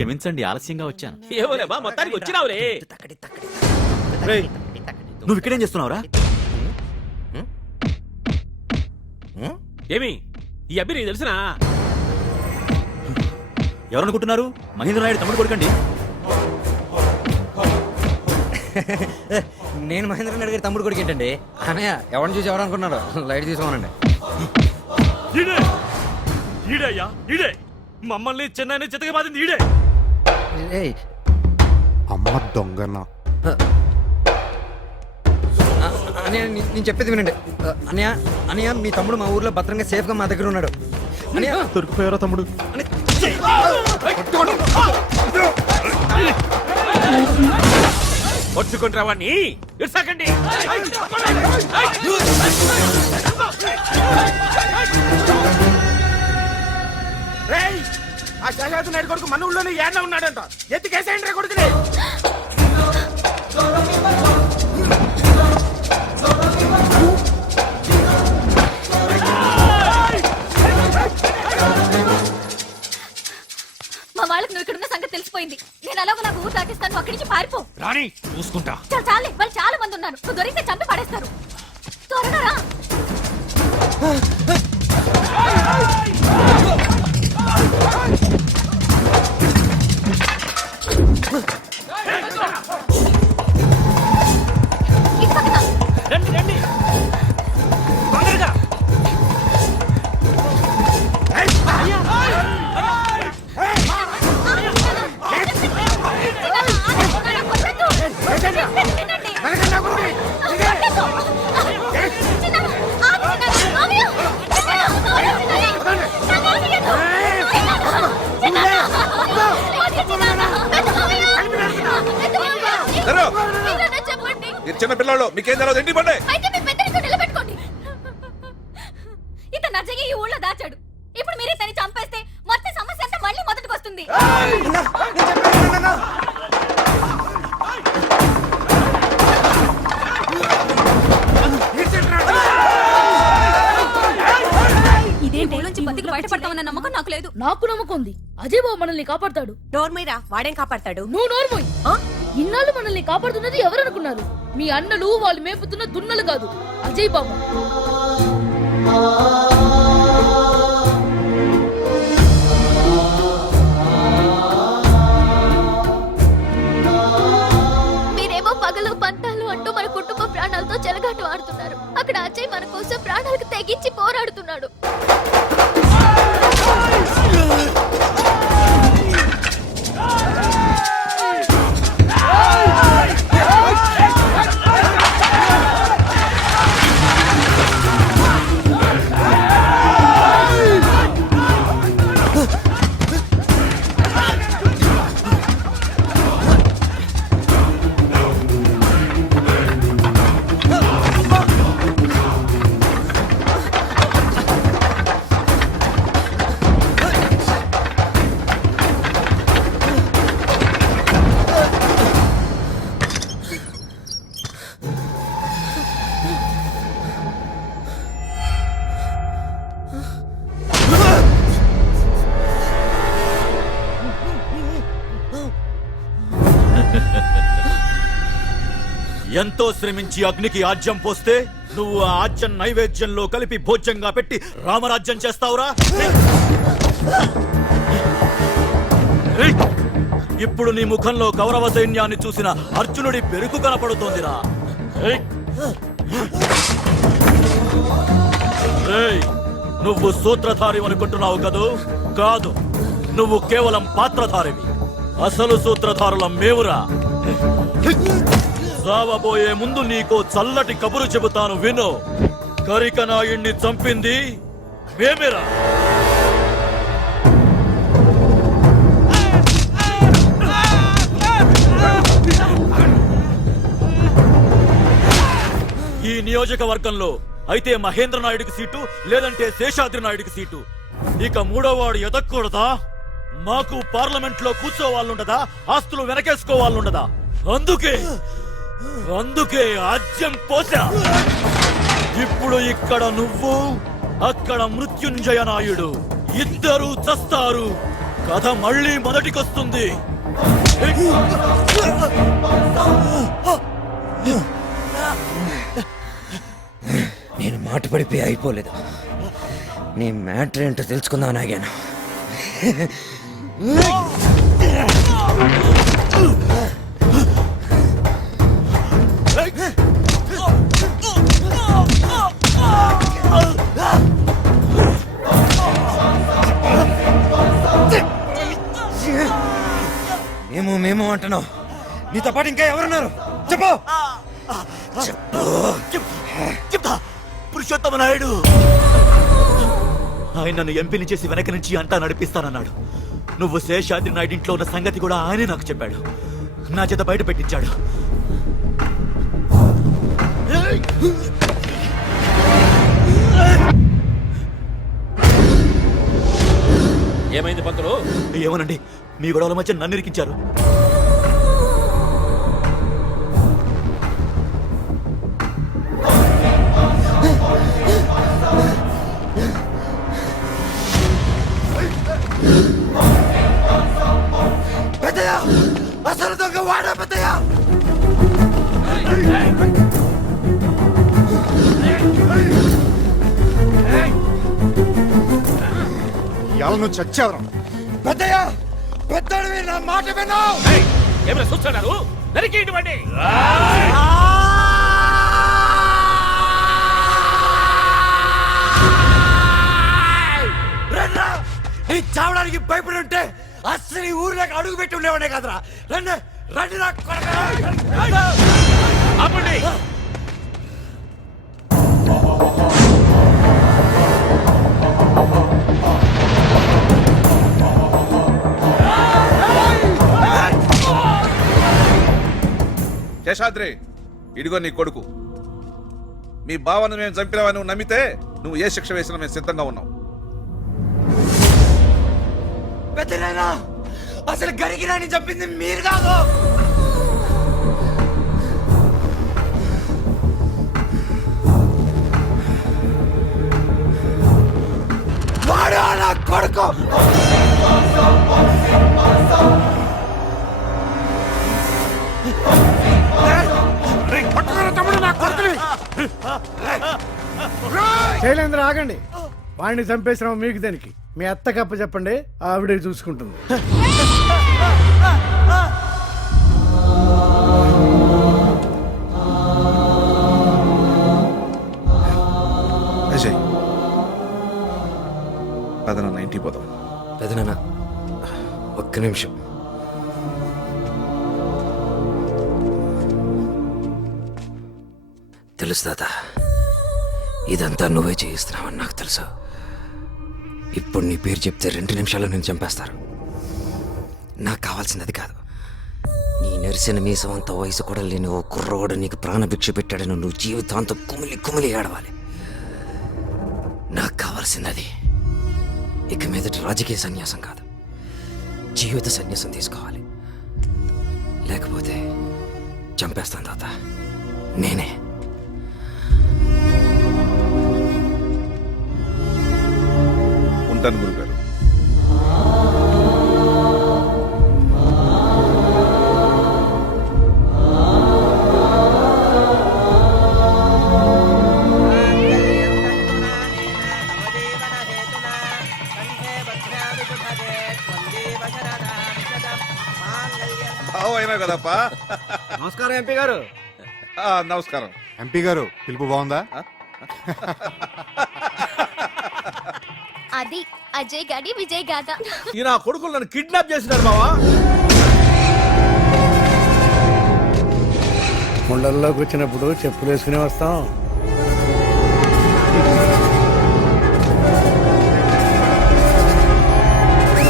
క్షమించండి, ఆలస్యంగా వచ్చాను. ఏమోలేబా, మొత్తానికి వచ్చినావులే. రేయ్, నువ్వు ఇక్కడేం చేస్తున్నావురా? ఏమి ఈ అబ్బి నీకు తెలిసినా? ఎవరనుకుంటున్నారు? మహేంద్ర నాయుడు తమ్ముడు కొడుకండి. నేను మహేంద్ర నాయుడు గారి తమ్ముడు కొడుకు ఏంటండి? అన్నయ్య ఎవరిని చూసి ఎవరు అనుకున్నారు? లైట్ తీసుకోనండి. ఈడే మమ్మల్ని చెన్నైని చితక బాధింది ఈడే. అమ్మ దొంగన. అన్నయ్య నేను చెప్పేది వినండి. అన్నయ్య మీ తమ్ముడు మా ఊర్లో భద్రంగా సేఫ్ గా మా దగ్గర ఉన్నాడు. అన్నయ్య దొరికిపోయారా తమ్ముడు? పట్టుకుంటారా వాడిని? ఇర్సాకండి. ఆ శేషాద్రి నాయుడు కొడుకు మన ఊళ్ళోనే ఏడ్లా ఉన్నాడంట. ఎత్తికేసేయండి రా కొడుకుని. మా వాళ్ళకి నువ్వు ఇక్కడున్న సంగతి తెలిసిపోయింది. నేను అలాగో నాకు ఊరు దాటిస్తాను. అక్కడి నుంచి పారిపో. రాణి చూసుకుంటా. చాలే, వాళ్ళు చాలా మంది ఉన్నారు. నువ్వు దొరికితే చంపి పడేస్తారు. త్వరగా రా. రండి రండి తొందరగా. చిన్న పిల్లలు మీకేం తెలియదు. ఇంటి పండే ఇతను నచ్చగా ఈ ఊళ్ళో దాచాడు. ఇప్పుడు మీరే తను చంపేస్తే మొత్తం సమస్య అంతా మళ్ళీ మొదటికి వస్తుంది. ఇదేంటి నుంచి బతికి బయటపడతామన్న నమ్మకం నాకు లేదు. నాకు నమ్మకం ఉంది. అజయ్ బాబు మనల్ని కాపాడతాడు. నోర్మైరా, వాడేం కాపాడతాడు? నువ్వు నోర్మోయ్. ఇన్నాళ్ళు మనల్ని కాపాడుతున్నది ఎవరనుకున్నారు? మీ అన్నలు, వాళ్ళు మేపుతున్న దున్నలు కాదు, అజయ్ బాబు. మీరేమో పగలు పంతాలు అంటూ మన కుటుంబ ప్రాణాలతో చెలగాటు ఆడుతున్నారు. అక్కడ అజయ్ మన కోసం ప్రాణాలకు తెగించి పోరాడుతున్నాడు. ఎంతో శ్రమించి అగ్నికి ఆజ్యం పోస్తే నువ్వు ఆ ఆజ్యం నైవేద్యంలో కలిపి భోజ్యంగా పెట్టి రామరాజ్యం చేస్తావురా? ఇప్పుడు నీ ముఖంలో కౌరవ సైన్యాన్ని చూసిన అర్జునుడి పెరుగు కనపడుతోందిరా. నువ్వు సూత్రధారి అనుకుంటున్నావు కదూ? కాదు, నువ్వు కేవలం పాత్రధారివి. అసలు సూత్రధారులం మేవురా. సావబోయే ముందు నీకో చల్లటి కబురు చెబుతాను విను. కరికనాయుణ్ణి చంపింది మేమేరా. ఈ నియోజకవర్గంలో అయితే మహేంద్ర నాయుడికి సీటు, లేదంటే శేషాద్రి నాయుడికి సీటు. ఇక మూడోవాడు ఎదక్కూడదా? మాకు పార్లమెంట్ లో కూర్చోవాళ్ళుండదా? ఆస్తులు వెనకేసుకోవాళ్ళుండదా? అందుకే ఆజ్యం పోసా. ఇప్పుడు ఇక్కడ నువ్వు, అక్కడ మృత్యుంజయ నాయుడు, ఇద్దరూ చస్తారు. కథ మళ్ళీ మొదటికొస్తుంది. నేను మాట పడిపోయి అయిపోలేదు. నీ మ్యాటర్ ఏంటో తెలుసుకుందాం ఆగాను. మేము అంటున్నావు. నీతో పాటు ఇంకా ఎవరున్నారు చెప్పు. చెప్తా. పురుషోత్తమ నాయుడు ఆయన నన్ను ఎంపీని చేసి వెనక నుంచి అంతా నడిపిస్తానన్నాడు. నువ్వు శేషాద్రి నాయుడు ఇంట్లో ఉన్న సంగతి కూడా ఆయనే నాకు చెప్పాడు. నా చేత బయట పెట్టించాడు. ఏమైంది పంతులు? ఏమోనండి, మీ గొడవల మధ్య నన్ను ఇరికించారు. అసలు దొంగ వాడా పెద్దయ్యా? ఇవాళ నువ్వు చచ్చావరా? పెద్దయ్యా, పెద్దోడివి, నా మాట విన్నావు. ఏమైనా చూస్తున్నారు? నరికేయండి వాడిని. నీ చావడానికి భయపడి ఉంటే అసలు ఈ ఊర్లోకి అడుగు పెట్టి ఉండేవాడే కదరా. రండి రండి నా కొడకా. ఆపండి. శేషాద్రి, ఇదిగో నీ కొడుకు. మీ బావను మేము చంపినావని నువ్వు నమ్మితే నువ్వు ఏ శిక్ష వేసినా మేము సిద్ధంగా ఉన్నాం. పెద్దనైనా అసలు గరిగిరాని చెప్పింది మీరు కాదు. వాడు నా కొడుకు. శైలేంద్ర ఆగండి. వాడిని చంపేసినాం మీకు దానికి. మీ అత్త కప్ప చెప్పండి, ఆవిడే చూసుకుంటుంది. అజయ్, పదనన్న ఇంటికి పోదాం. పెదనాన్న ఒక్క నిమిషం. తెలుసు తాత, ఇదంతా నువ్వే చేయిస్తున్నావని నాకు తెలుసు. ఇప్పుడు నీ పేరు చెప్తే 2 నిమిషాల్లో నేను చంపేస్తారు. నాకు కావాల్సింది అది కాదు. నీ నెరిసిన మీసం అంత వయసు కూడా లేని ఓ కుర్రోడు నీకు ప్రాణభిక్ష పెట్టాడని నువ్వు జీవితాంతం కుమిలి కుమిలి ఏడవాలి. నాకు కావాల్సింది అది. ఇక మీదట రాజకీయ సన్యాసం కాదు, జీవిత సన్యాసం తీసుకోవాలి. లేకపోతే చంపేస్తాను తాత, నేనే. ఉంటాను గురుగారు. బావ అయినా కదప్పా. నమస్కారం ఎంపీ గారు. నమస్కారం. ఎంపీ గారు పిలుపు బాగుందా? అది అజయ్ గాడి విజయ్ గాథ. ఈ నా కొడుకులు నన్ను కిడ్నాప్ చేసినారు బావా. ముండల్లోకి వచ్చినప్పుడు చెప్పులు వేసుకుని వస్తాం.